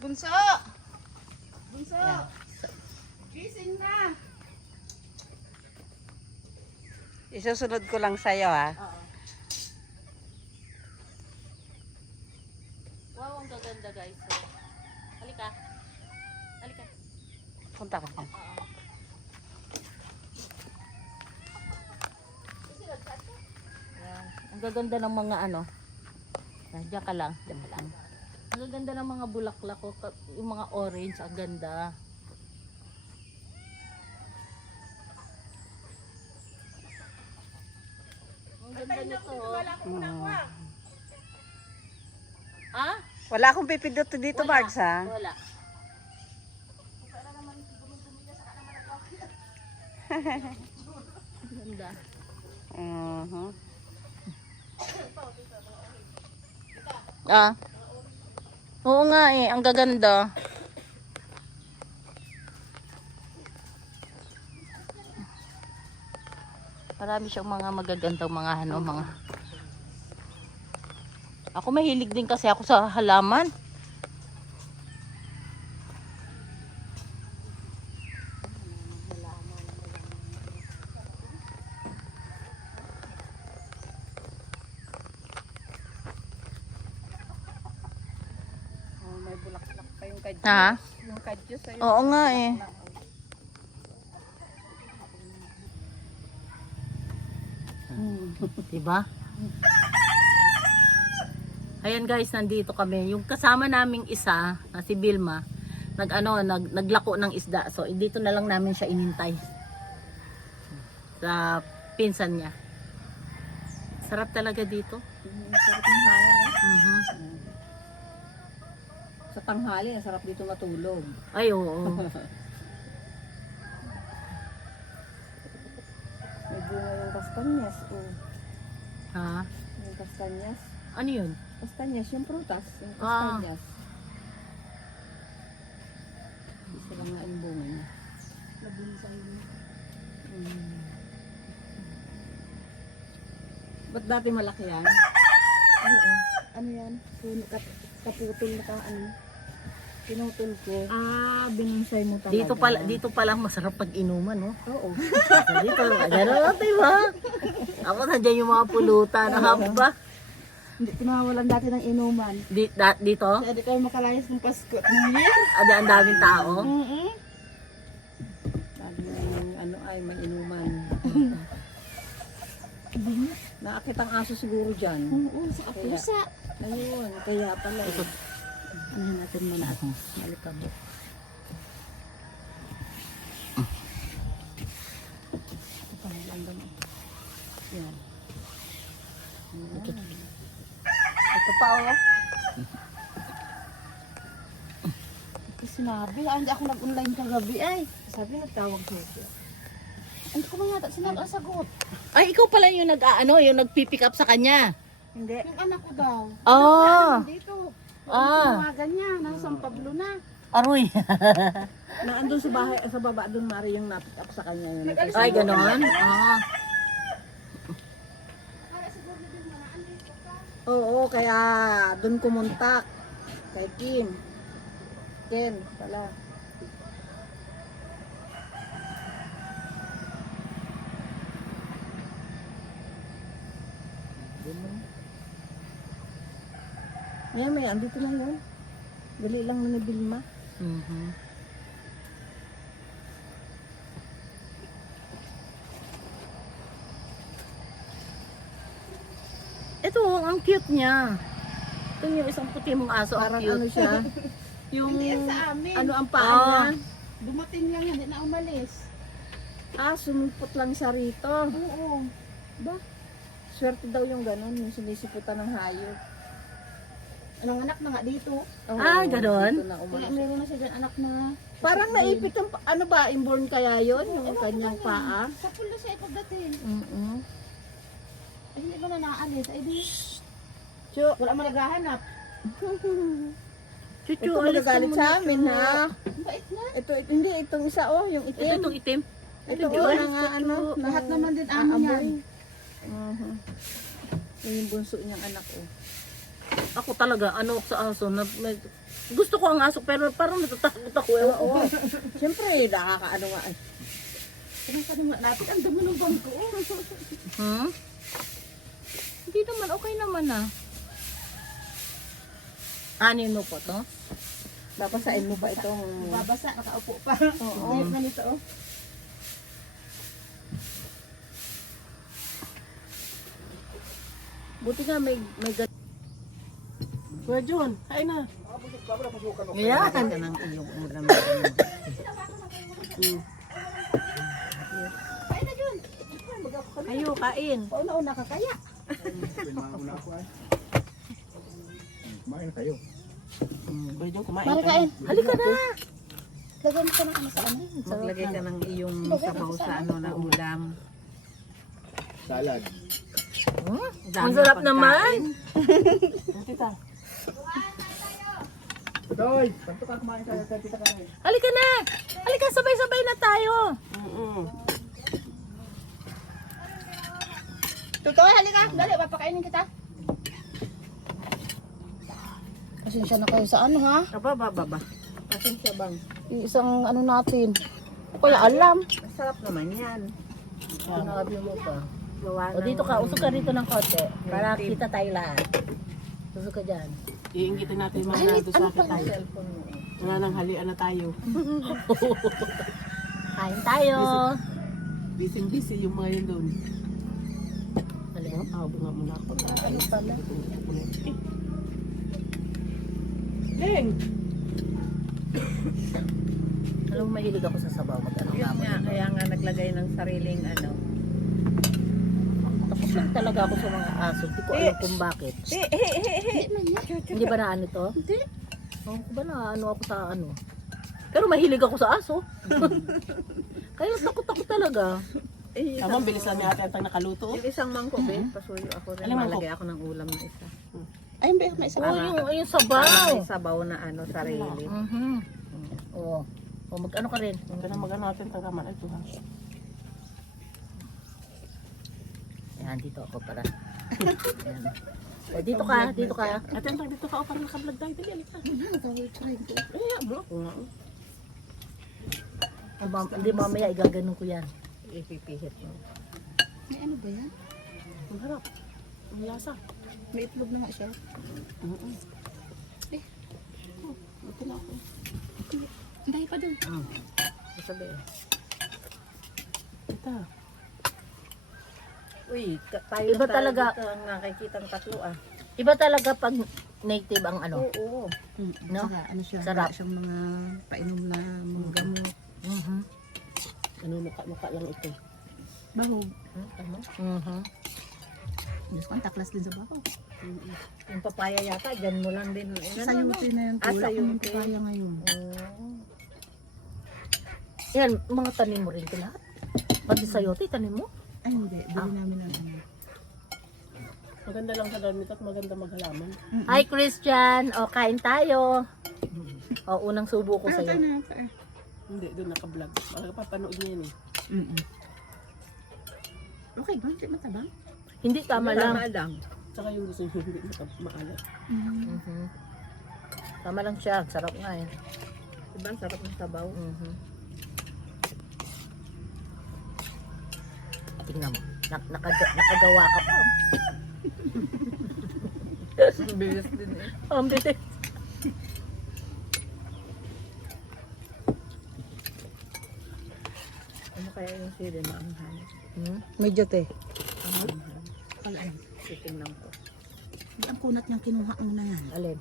Bunso! Bunso! Gising na! Isusunod ko lang sa'yo, ha? Oo. Wow, ang gaganda guys. So, halika. Halika. Punta ka na. Ayan. Ang gaganda ng mga ano. Diyan ka lang. Diyan ka lang. Ang gaganda ng mga bulaklak ko. Yung mga orange. Ang ganda. Ang ganda nito. Ah? Wala akong pipindot dito, Margs, ha? Wala. Ganda. Ah. Oo nga eh, ang gaganda. Marami siyang mga magagandang mga ano, mga. Ako mahilig din kasi ako sa halaman. Oh, may bulaklak pa yung kadyos. Ha? Yung kadyos ay Oo nga eh. Diba? Ayan guys, nandito kami. Yung kasama naming isa, na si Vilma, naglako ng isda. So, dito na lang namin siya inintay. Sa pinsan niya. Sarap talaga dito. sarap ng hangin, no? Mhm. Sa tanghali, sarap dito matulog. Ay, oo. May bunga yung kastanyas. Oh. Ha? Yung kastanyas. Ano yun? Kastanyas, yung prutas. Yung Ah. kastanyas. Isa lang nga yung bunga niya. Nabunsay mo. Ba't dati malaki yan? Oo. Ano yan? Kaputol na ka, ano? Pinutol ko. Ah, binunsay mo talaga. Dito pa lang masarap pag inuman, no? Oo. Dito, gano'n, diba? Tapos nandiyan yung mga pulutan, haba. Hindi tinawalan dati ng inuman. Dito, Kaya di kayo makalayas ng Pasko at New Year. ang daming tao. Sabi ng ano ay, may inuman. Naakit ang aso siguro dyan. Oo, sa kapusa. Ayun, kaya pala. Ito. Ano natin muna ako. Malikabot. Ito pa, langgam. Yan. Ito pa, oh. Ito sinabi, hindi ako nag-online kagabi ay. Sabi, nagtawag ko. Hindi ko mga sinabi ang sagot. Ay, ikaw pala yung yung nagpipick up sa kanya. Hindi. Yung anak ko daw. Oh, Dito. Ah. Tumagan niya, nasa San Pablo na. aroy. Naandun sa bahay, sa baba doon, Mari, yung napick up sa kanya. Yun. Ay, ganon. Ah. Oo, kaya doon kumontak. Kay Kim. Ken, pala. May andito na yun. Dali lang na ni Vilma. Mhm. Ito, ang cute niya. Ito yung isang puti mong aso, ang Parang cute. ano siya. Yung, Hindi yan sa amin. ano ang paa Ah. niya. Dumating lang, hindi na umalis. Ah, sumipot lang siya rito. Oo. Ba? Swerte daw yung ganun, yung sinisiputan ng hayop. nanganak na nga dito. Ah, ganon? Dito na Kaya umalis. meron na siya dyan anak na. Parang naipit ang, ano ba, inborn kaya yun? Yung kanyang paa? Sa pulo siya ipagdating. Mm-mm. Ay, hindi ba na naalis? Ay, di. Chu, Wala mo naghahanap. Chuchu, ito alis ka magagalit muna, sa amin, Chu. ha? Ang bait na. Hindi, itong isa, oh, yung Ito, itim. itong itim. Ito, Chu, oh, alis nga, ka, ano, Chu. Lahat naman din amo aamoy. yan. Yan yung bunso niyang anak, oh. Ako talaga, ano sa aso, gusto ko ang aso, pero parang natatakot ako. Ewan ko. Oo. Siyempre, nakakaano nga. Eh. Pinasado nga natin. Ang dami ng bangko. Hmm? Hindi naman, okay naman ah. Anin mo po to? Babasain mo ba itong... Babasa, nakaupo pa. Oo. Ayun na nito, oh. Buti nga may Kuya Jun, kain na. Ayan. Ka ng iyong ulam. Kain na, Jun. Ayo, kain. Pauna-una ka kaya. Kumain kayo. Kuya Jun, kumain Mara ka. kain. Halika na. Lagyan mo ka ng ano sa ano. Maglagay ka ng iyong sabaw sa ano na ulam. Salad. Ang sarap naman. Tita. Toy, panto ka kumain tayo sa tita kain. Halika na. Halika, sabay-sabay na tayo. Tutoy, halika. Dali, papakainin kita. Pasensya na kayo sa ano, ha? Baba. Pasensya bang. Isang ano natin. Kaya alam. Masarap naman yan. Sinabi mo pa. Gawa O dito ka, usok ka rito ng konti. Para kita tayo lahat. Usok ka dyan. Iingitin natin mga nandun sa akin tayo. Wala nang halian na tayo. Kain tayo. Busy yung mga yun doon. Alin? Bunga muna ako. Ano pala? Ding! Alam mo, mahilig ako sa sabaw. Mag-ano Yun nga, kaya nga naglagay ng sariling ano. Tapos lang talaga ako sa mga aso. Hindi ko alam kung bakit. Hindi ba na ano to? Hindi. Ewan ko ba na ano ako sa ano? Pero mahilig ako sa aso. Kaya takot ako talaga. Tama, bilis lang ni ate ang nakaluto. Yung isang mangkok, pasuyo ako rin. Alam mo, Malagay ako ng ulam na isa. Ay, may isa. Oo, yung Para sabaw. may sabaw na ano, sarili. Mhm. Oo. O mag-ano ka rin. Ito na magano natin tagaman. Ito ha. Ayan, dito ako para. Ayan. O, dito ka, dito ka. Ate, ang dito ka o parang nakablog tayo. Dali, alika. Bro. Oo nga. Hindi mamaya igaganon ko yan. Ipipihit mo. May ano ba yan? Ang harap. Ang lasa. May itlog na nga siya. Ito na ako. Ang dahil pa dun. Masabi. Ito. Uy, tayo Iba talaga. dito ang nakikitang tatlo ah. Iba talaga pag native ang ano. Oo. No? Saka, ano siya, Sarap. wala siyang mga painom na mga gamot. Mhm. Ano, muka lang ito. Bahog. Tama? Mhm. Diyos ko, ang taklas din sa bahog. Yung papaya yata, dyan mo lang din. Sayuti na yan. Ah, Wala akong sayuti. papaya ngayon. Yan, mga tanim mo rin ito lahat. Pati sayote, tanim mo. Ay, hindi. Bili namin ng ano. Maganda lang sa damit at maganda maghalaman. Hi Christian, o kain tayo. O unang subo ko Tayo sa'yo. na. Tayo. Hindi, doon naka-vlog. Makakapapanood niya yan eh. Okay ba? Hindi matabang? Hindi tama lang. Tsaka yung gusto niya hindi maalat. Mhm. Tama lang siya, sarap nga eh. Diba? Ang sarap ng sabaw. Mhm. Tingnan mo, nakagawa ka pa. Bilis din eh. Ang bilis. Ano kaya yung sili maanghang? Medyo te. Chicken lang po. Ang kunat niyang kinuha mo na yan. Alin?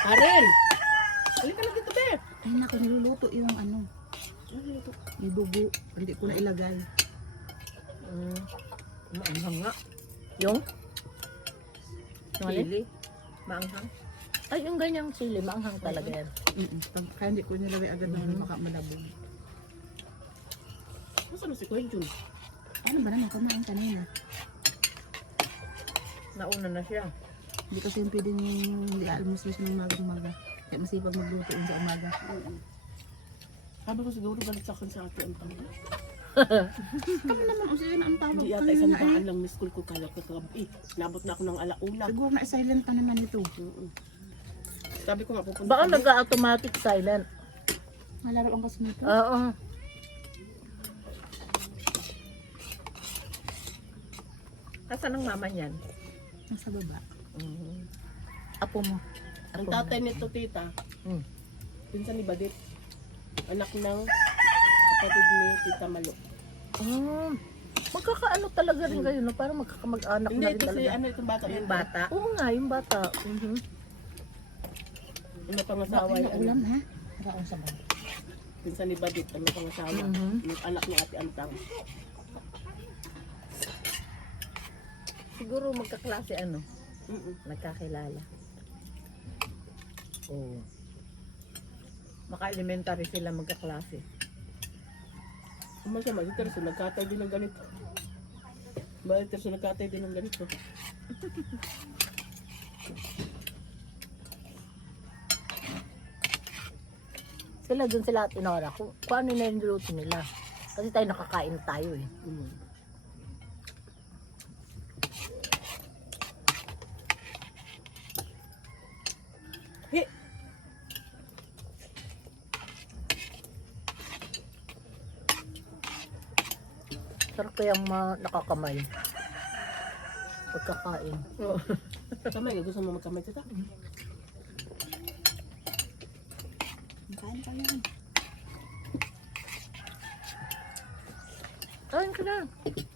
Karen! Halika na dito, be! Ay naku, niluluto yung ano. Yung dugo. Hindi ko na ilagay. Maanghang nga. Yung? Yung alin? Sili. Maanghang. Ay, yung ganyang sili, maanghang talaga yan. Kaya hindi ko nilagay agad ng malabog. Nasaan na si Kuya Jun? Ano ba naman kumain kanina? Nauna na siya. Hindi kasi yung pwedeng hindi almusal siya ng umaga. Kaya masipag magluto yun sa umaga. Sabi ko siguro balik sa akin sa ate ang tawag. Kami naman usiya na ang tawag Hindi yata isang daan lang miss call ko kala ko kagabi. Nabot na ako ng alauna. Siguro na silent ka naman ito. Sabi ko nga pupunta Baka kami. nag-automatic silent. Malaro ang kasi nito. Oo. Asan ang mama niyan? Nasa baba. Apo mo. Ang tatay nito tita, Hmm. pinsan ni Badit. Anak ng kapatid ni Tita Malo. Magkakaano talaga rin kayo, no? Parang magkakamag-anak Hindi, na rin ito si talaga. ano itong bata. Yung bata? Oo nga, yung bata. Yung pangasawa Ano yung ulam ha? Baka sa bata. pinsan ni Badit, ang pangasawa. Yung anak ni Ate Antang. Siguro magkaklase ano? Nagkakilala. Oo. Maka-elementary sila magkaklase. Kuman siya, mag-interso, nagkatay din ng ganito. Mag-interso, nagkatay din ng ganito. Sila dun sila tinora. Kung ano na yung luto nila. Kasi tayo nakakain tayo eh. Hey! Sarap kayang nakakamay. Pagkakain. Kamay, gusto mo magkamay tita? Kain pa yun. Kain ka na.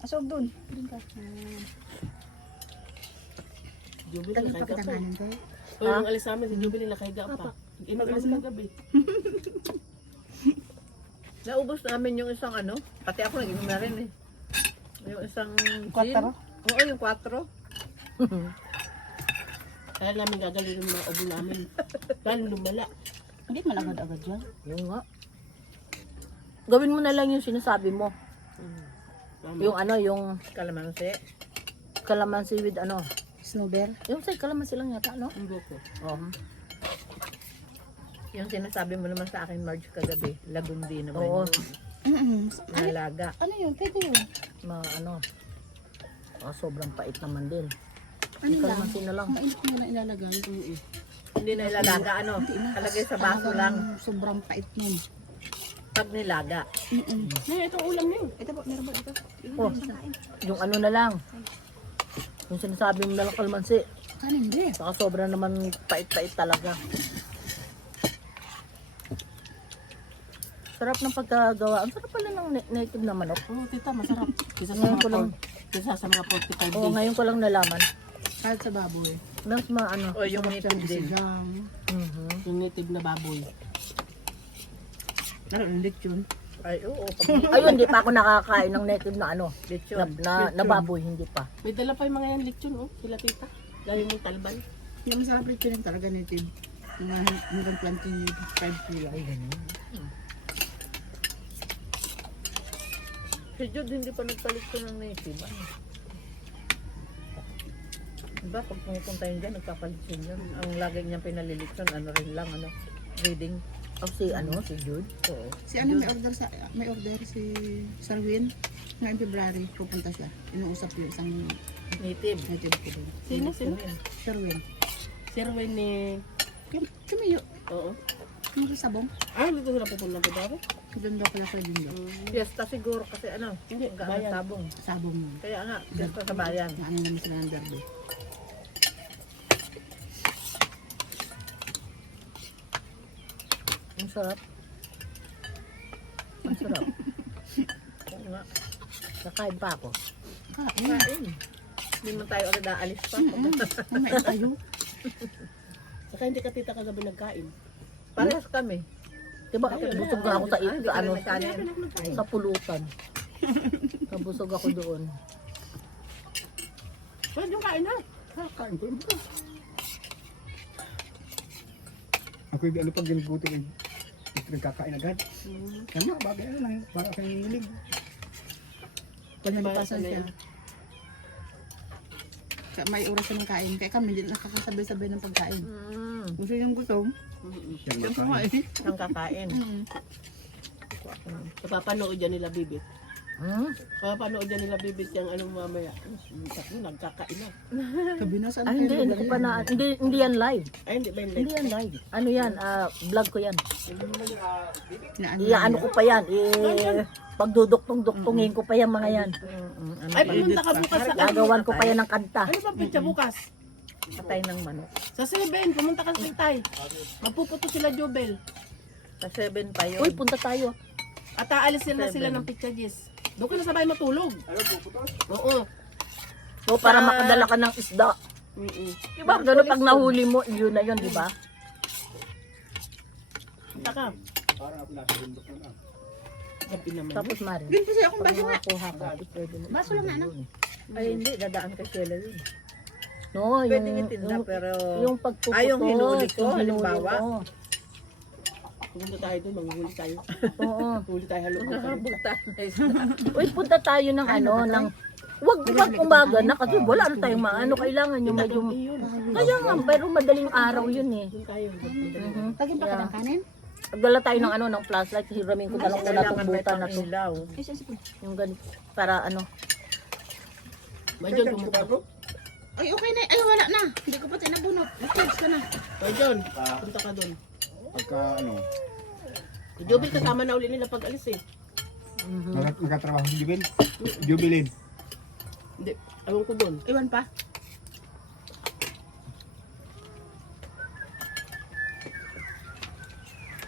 Asog dun. Dun ka. Jubilee, Tagal pa nakahiga pa. kitamanin ko. O yung alis namin, si Jubilee nakahiga pa. Inag-alis na gabi. Naubos namin yung isang ano. Pati ako nag-inom na rin eh. Yung isang Kwatro? Oo, yung 4. Kaya namin gagawin yung mga ubo namin. Lalo lumala. Hindi man agad-agad dyan. Yung nga. Gawin mo na lang yung sinasabi mo. Yung ano, yung kalamansi. Kalamansi with ano. Snowbear. Yung sa kalamansi lang yata, no? Ang buko. Yung sinasabi mo naman sa akin, Marge, kagabi. Lagundi naman. Oo. Nalaga. Ano yun? Pwede yun. Ano. Sobrang pait naman din. Ano Yung lang? kalamansi na lang. Mainit mo na ilalagay. Hindi na ilalaga, ano. Alagay sa baso lang. Sobrang pait nun. Pag nilaga. Nay, itong ulam niyo. Ito po, meron ba ito? Oh, yung ano na lang. Yung sinasabi mo na lang kalamansi. Kanin hindi. Saka sobra naman pait-pait talaga. Sarap ng pagkagawa. Ang sarap pala ng native na manok. Oo, tita, masarap. Kisa sa Ngayon mga ko lang. Kisa sa mga 45 Oo, days. ngayon ko lang nalaman. Kahit sa baboy. Mas maano. O yung Sarap native siyang din. isigang. Yung native na baboy. Ano, ulit yun? Ay, oo. Ayun, hindi pa ako nakakain ng native na ano. Na baboy, hindi pa. May dala pa yung mga yan lechon, oh. Sila tita. Gaya mong talban. Yung masarap rin yun talaga native. Mga hanggang 25 kilo. Ay, ganun. Si Jude hindi pa nagpalit ko ng native. Ano? Diba, pag pumupunta yun dyan, nagpapalit yun. Ang lagi niyang pinalilitson, ano rin lang, ano, reading. O si, ano, si Jude? Oo. Si ano may order si Sarwin. Ngayong February, pupunta siya. Inuusap yung isang Native. native ko doon. Sino? Sarwin. Sir Wayne ni... Kumiyo. Oo. Yung sa sabong. Ah, dito sila pupunta ng February? Doon daw pala kayo din daw. Fiesta siguro kasi ano, Hindi, ang bayan. sabong. Sabong yun. Kaya nga, fiesta sa bayan. Na ano naman sila ng derby. Ang sarap. Ang sarap. Oo nga. Nakain pa ako. Kain. Kain. Hindi man tayo agad aalis pa. Mamaya tayo. Saka hindi ka tita kagabi nagkain. Parehas kami. Diba, busog nga ako sa ano, sa pulutan. Nabusog ako doon. Pwede yung kain na. Kain ko. Ako yung ano pag ginugutom ay nagkakain agad. Tama, bagay ano lang, para sa hilig. Palipasan siya. Kaya may oras siya ng kain. Kaya kami hindi nakakasabay-sabay ng pagkain. Kung siya yung gutom, Yan siya lang kumain. Ang kakain. Napapanood yan nila Bibit. Napapanood yan nila Bibit yung ano mamaya. Sabi nagkakain na. Sabi na saan Ah, hindi ko pa na, hindi yan live. Ay, hindi ba yung Hindi yan live. Ano yan, vlog ko yan. na Ano ko pa yan, pagduduktong-duktungin ko pa yan mga yan. Ay, pumunta ka bukas sa Gagawan ko pa yan ng kanta. Ano ba pizza bukas? Patay ng manok. Sa 7, pumunta ka sa Tay. Magpuputo sila Jobel. Sa 7 pa yun. Uy, punta tayo. At aalis sila ng pizza gis. Doon ka na sabay matulog. Oo. So, para makadala ka ng isda. Diba, gano'n pag nahuli mo, yun na yun, diba? Punta ka. Gabi naman. Tapos, Mari, Yun po siya akong baso nga. kuha ka. Pwede mo. Baso lang na ano. Ay, hindi, dadaan kay Sheila yun. No, yung pagpuputo. Ay, yung hinuli ko, yung hinuli halimbawa. ko. Pumunta tayo doon, manguhuli tayo. Oo. Huli tayo halo. Uy, punta tayo ng ng wag umaga na kasi wala na tayong maano, kailangan yung medyo kaya nga, pero madaling araw yun eh. Doon tayo. Tagin pa ka ng kanin? Nagdala tayo ng ng flashlight, hiramin ko na lang muna itong buta na to. Isa si Yung ganito, para May John, pumunta ka. Ay, okay na. Ay, wala na. Hindi ko pati nabunot. Mag-charge ka na. May John, punta ka doon. Pagka ano, Si Jobel kasama na uli nila pag alis eh. nagkatrabaho si Jubil. Jubilin. Hindi, alam ko doon. Iwan pa.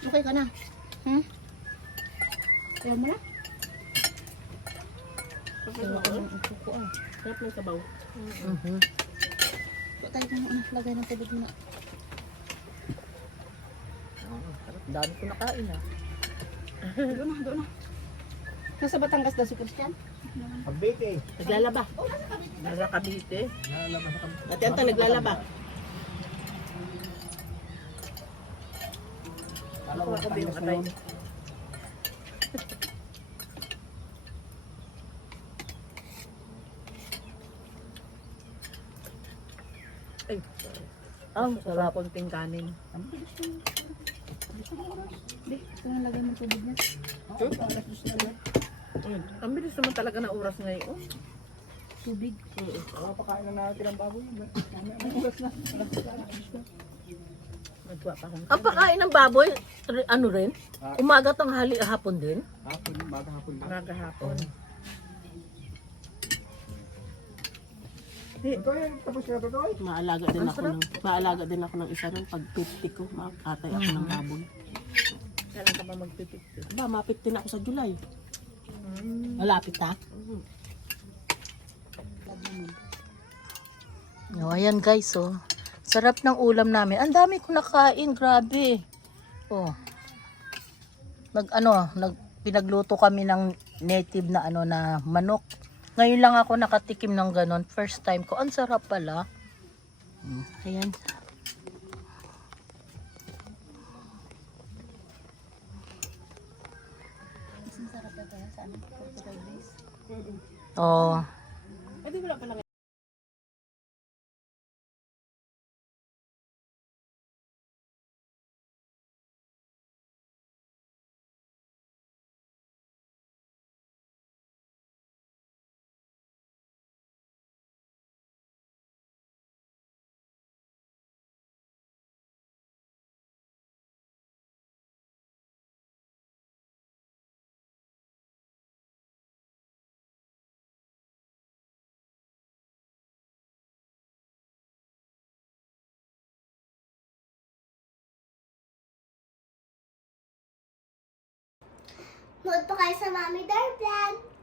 Okay ka na. Iwan mo na. Sarap ng sabaw. Ito tayo kung lagay ng tubig mo na. dami ko nakain Doon na, doon na. Nasa Batangas daw si Christian? Pagbete. Naglalaba. Nasa Cavite. Ate Anta naglalaba. Ako ba yung atay? Ay, sarap konting kanin. Hindi, ito na lagay mo ng tubig niya. Ang bilis naman talaga na oras ngayon. Tubig. Pakain na natin ang baboy. Ang pakain ng baboy, ano rin? Umaga, tanghali, hapon din? Hapon, baga hapon. Umaga, hapon. Ito yung tapos ka na to, Toy? Maalaga din ako ng isa nun pag 50 ko. Makatay ako ng baboy. Kailan ka ba magpipikti? Ba, mapiktin ako sa July. Malapit ha? Oh, ayan guys, oh. Sarap ng ulam namin. Ang dami ko nakain, grabe. Oh. Pinagluto kami ng native na na manok. Ngayon lang ako nakatikim ng ganon. First time ko. Ang sarap pala. Ayan. Ang sarap na tayo sa 45 days. Oh. Eh di wala pala Nood po kayo sa Mami Dar Vlog.